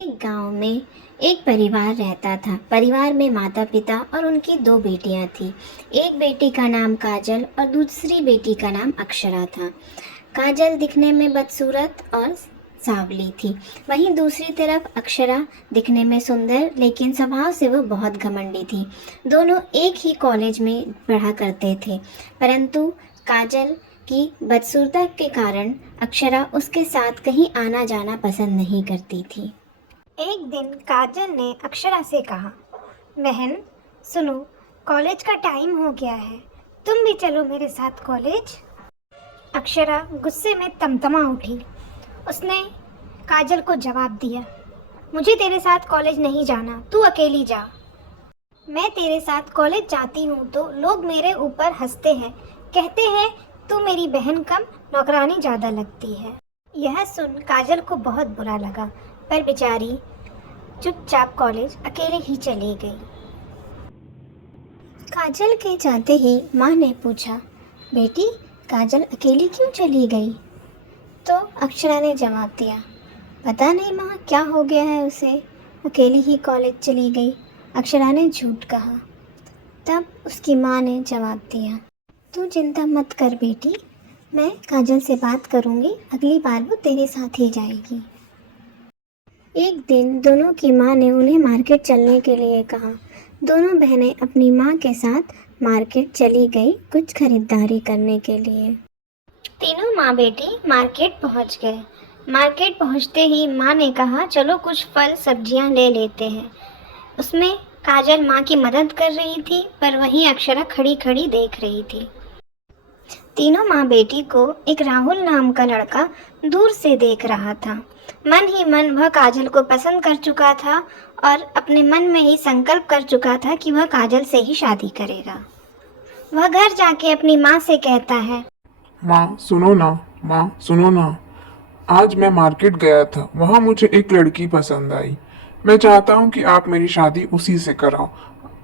एक गांव में एक परिवार रहता था। परिवार में माता पिता और उनकी दो बेटियां थीं। एक बेटी का नाम काजल और दूसरी बेटी का नाम अक्षरा था। काजल दिखने में बदसूरत और सांवली थी। वहीं दूसरी तरफ अक्षरा दिखने में सुंदर लेकिन स्वभाव से वह बहुत घमंडी थी। दोनों एक ही कॉलेज में पढ़ा करते थे, परंतु काजल की बदसूरता के कारण अक्षरा उसके साथ कहीं आना जाना पसंद नहीं करती थी। एक दिन काजल ने अक्षरा से कहा, बहन सुनो, कॉलेज का टाइम हो गया है, तुम भी चलो मेरे साथ कॉलेज। अक्षरा गुस्से में तमतमा उठी। उसने काजल को जवाब दिया, मुझे तेरे साथ कॉलेज नहीं जाना, तू अकेली जा। मैं तेरे साथ कॉलेज जाती हूँ तो लोग मेरे ऊपर हंसते हैं, कहते हैं तू मेरी बहन कम नौकरानी ज़्यादा लगती है। यह सुन काजल को बहुत बुरा लगा, पर बेचारी चुपचाप कॉलेज अकेले ही चली गई। काजल के जाते ही माँ ने पूछा, बेटी काजल अकेली क्यों चली गई? तो अक्षरा ने जवाब दिया, पता नहीं माँ क्या हो गया है उसे, अकेली ही कॉलेज चली गई। अक्षरा ने झूठ कहा। तब उसकी माँ ने जवाब दिया, तू चिंता मत कर बेटी, मैं काजल से बात करूँगी, अगली बार वो तेरे साथ ही जाएगी। एक दिन दोनों की माँ ने उन्हें मार्केट चलने के लिए कहा। दोनों बहनें अपनी माँ के साथ मार्केट चली गई कुछ खरीदारी करने के लिए। तीनों माँ बेटी मार्केट पहुँच गए। मार्केट पहुँचते ही माँ ने कहा, चलो कुछ फल सब्जियाँ ले लेते हैं। उसमें काजल माँ की मदद कर रही थी, पर वहीं अक्षरा खड़ी खड़ी देख रही थी। तीनों माँ बेटी को एक राहुल नाम का लड़का दूर से देख रहा था। मन ही मन वह काजल को पसंद कर चुका था और अपने मन में ही संकल्प कर चुका था कि वह काजल से ही शादी करेगा। वह घर जाके अपनी माँ से कहता है, माँ सुनो ना, माँ सुनो ना, आज मैं मार्केट गया था, वहाँ मुझे एक लड़की पसंद आई। मैं चाहता हूँ कि आप मेरी शादी उसी से कराओ।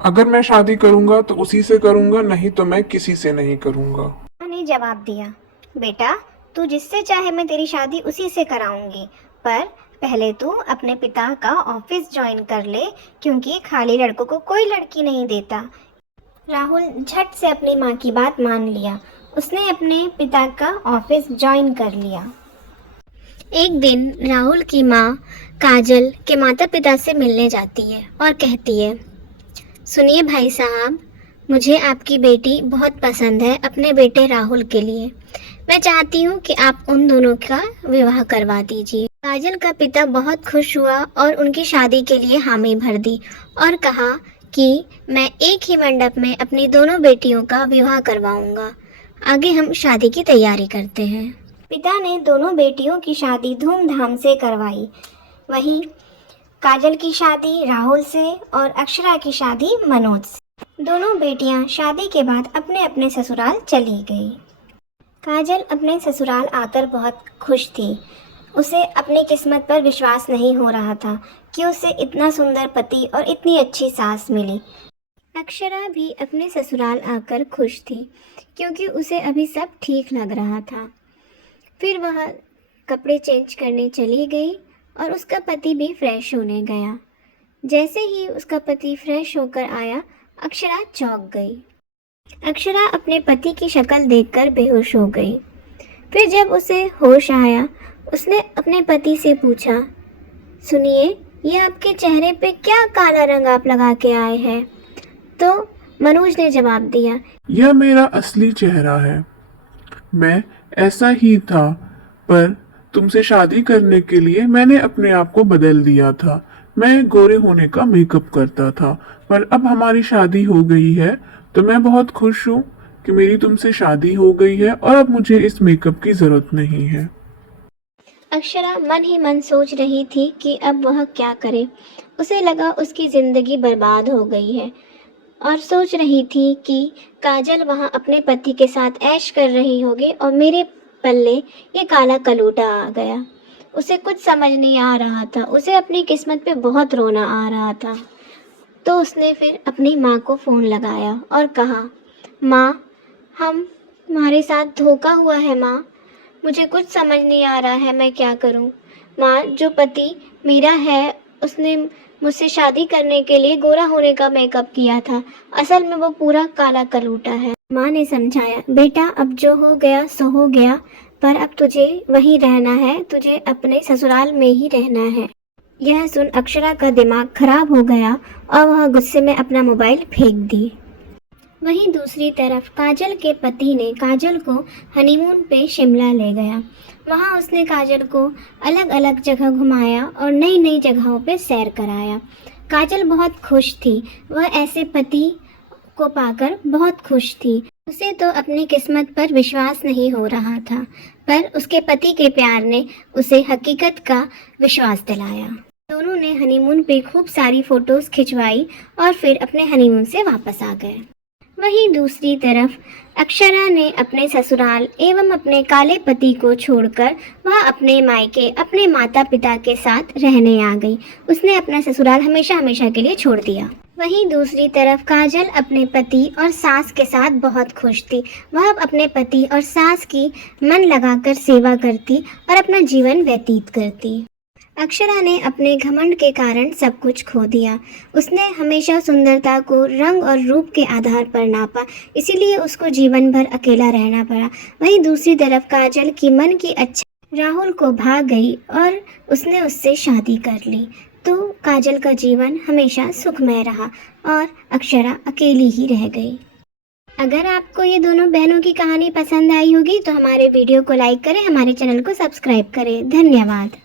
अगर मैं शादी करूँगा तो उसी से करूँगा, नहीं तो मैं किसी से नहीं करूँगा। माँ ने जवाब दिया, बेटा तू जिससे चाहे मैं तेरी शादी उसी से कराऊंगी, पर पहले तू अपने पिता का ऑफिस ज्वाइन कर ले, क्योंकि खाली लड़कों को कोई लड़की नहीं देता। राहुल झट से अपनी माँ की बात मान लिया। उसने अपने पिता का ऑफिस ज्वाइन कर लिया। एक दिन राहुल की माँ काजल के माता पिता से मिलने जाती है और कहती है, सुनिए भाई साहब, मुझे आपकी बेटी बहुत पसंद है अपने बेटे राहुल के लिए। मैं चाहती हूँ कि आप उन दोनों का विवाह करवा दीजिए। काजल का पिता बहुत खुश हुआ और उनकी शादी के लिए हामी भर दी और कहा कि मैं एक ही मंडप में अपनी दोनों बेटियों का विवाह करवाऊंगा। आगे हम शादी की तैयारी करते हैं। पिता ने दोनों बेटियों की शादी धूमधाम से करवाई। वहीं काजल की शादी राहुल से और अक्षरा की शादी मनोज से। दोनों बेटियां शादी के बाद अपने अपने ससुराल चली गई। काजल अपने ससुराल आकर बहुत खुश थी। उसे अपनी किस्मत पर विश्वास नहीं हो रहा था कि उसे इतना सुंदर पति और इतनी अच्छी सास मिली। अक्षरा भी अपने ससुराल आकर खुश थी, क्योंकि उसे अभी सब ठीक लग रहा था। फिर वह कपड़े चेंज करने चली गई और उसका पति भी फ्रेश होने गया। जैसे ही उसका पति फ्रेश होकर आया, अक्षरा चौंक गई। अक्षरा अपने पति की शक्ल देखकर बेहोश हो गई। फिर जब उसे होश आया, उसने अपने पति से पूछा, सुनिए, ये आपके चेहरे पे क्या काला रंग आप लगा के आए हैं? तो मनोज ने जवाब दिया, यह मेरा असली चेहरा है, मैं ऐसा ही था, पर तुमसे शादी करने के लिए मैंने अपने आप को बदल दिया था। मैं गोरे होने का मेकअप करता था, पर अब हमारी शादी हो गई है तो मैं बहुत खुश हूँ कि मेरी तुमसे शादी हो गई है और अब मुझे इस मेकअप की जरूरत नहीं है। अक्षरा मन ही मन सोच रही थी कि अब वह क्या करे। उसे लगा उसकी जिंदगी बर्बाद हो गई है और सोच रही थी कि काजल वहाँ अपने पति के साथ ऐश कर रही होगी और मेरे पल्ले ये काला कलूटा आ गया। उसे कुछ समझ नहीं आ रहा था। उसे अपनी किस्मत पे बहुत रोना आ रहा था। तो उसने फिर अपनी माँ को फ़ोन लगाया और कहा, माँ, हमारे साथ धोखा हुआ है माँ, मुझे कुछ समझ नहीं आ रहा है, मैं क्या करूँ। माँ, जो पति मेरा है उसने मुझसे शादी करने के लिए गोरा होने का मेकअप किया था। असल में वो पूरा काला कलूटा है। माँ ने समझाया, बेटा अब जो हो गया सो हो गया, पर अब तुझे वहीं रहना है, तुझे अपने ससुराल में ही रहना है। यह सुन अक्षरा का दिमाग खराब हो गया और वह गुस्से में अपना मोबाइल फेंक दी। वहीं दूसरी तरफ काजल के पति ने काजल को हनीमून पे शिमला ले गया। वहां उसने काजल को अलग अलग जगह घुमाया और नई नई जगहों पे सैर कराया। काजल बहुत खुश थी, वह ऐसे पति को पाकर बहुत खुश थी। उसे तो अपनी किस्मत पर विश्वास नहीं हो रहा था, पर उसके पति के प्यार ने उसे हकीकत का विश्वास दिलाया। दोनों ने हनीमून पे खूब सारी फोटोज खिंचवाई और फिर अपने हनीमून से वापस आ गए। वहीं दूसरी तरफ अक्षरा ने अपने ससुराल एवं अपने काले पति को छोड़कर वह अपने मायके अपने माता पिता के साथ रहने आ गई। उसने अपना ससुराल हमेशा हमेशा के लिए छोड़ दिया। वहीं दूसरी तरफ काजल अपने पति और सास के साथ बहुत खुश थी। वह अपने पति और सास की मन लगाकर सेवा करती और अपना जीवन व्यतीत करती। अक्षरा ने अपने घमंड के कारण सब कुछ खो दिया। उसने हमेशा सुंदरता को रंग और रूप के आधार पर नापा, इसीलिए उसको जीवन भर अकेला रहना पड़ा। वहीं दूसरी तरफ काजल की मन की अच्छा राहुल को भाग गई और उसने उससे शादी कर ली। तो काजल का जीवन हमेशा सुखमय रहा और अक्षरा अकेली ही रह गई। अगर आपको ये दोनों बहनों की कहानी पसंद आई होगी तो हमारे वीडियो को लाइक करें, हमारे चैनल को सब्सक्राइब करें। धन्यवाद।